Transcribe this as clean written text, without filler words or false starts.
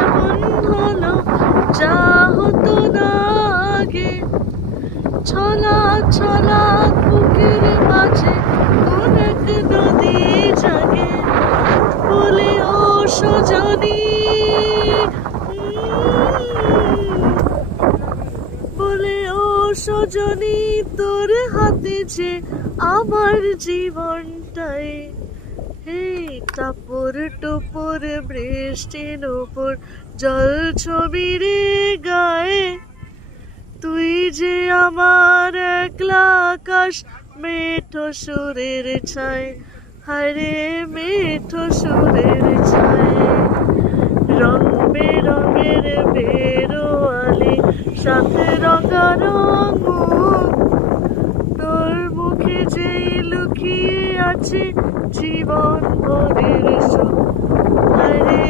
এমন হলো যা হতো না আগে। ছলা ছলা বুকের মাঝে কোন এক নদী জাগে, বলে ও সজনী, বলে ও সজনী, তোর হাতে যে আমার জীবনটাই। হে টাপর টুপুর বৃষ্টির উপর জল ছবি রে গায়ে, তুই যে আমার একলা আকাশ মেঠো সুরের ছায়, হায়রে মেঠো সুরের ছায়। রং বেরঙের বেরোয়ালি সাথে রঙারঙ মুখ, তোর মুখে যেই লুকিয়ে আছে জীবন ভরের সুখ, হায়রে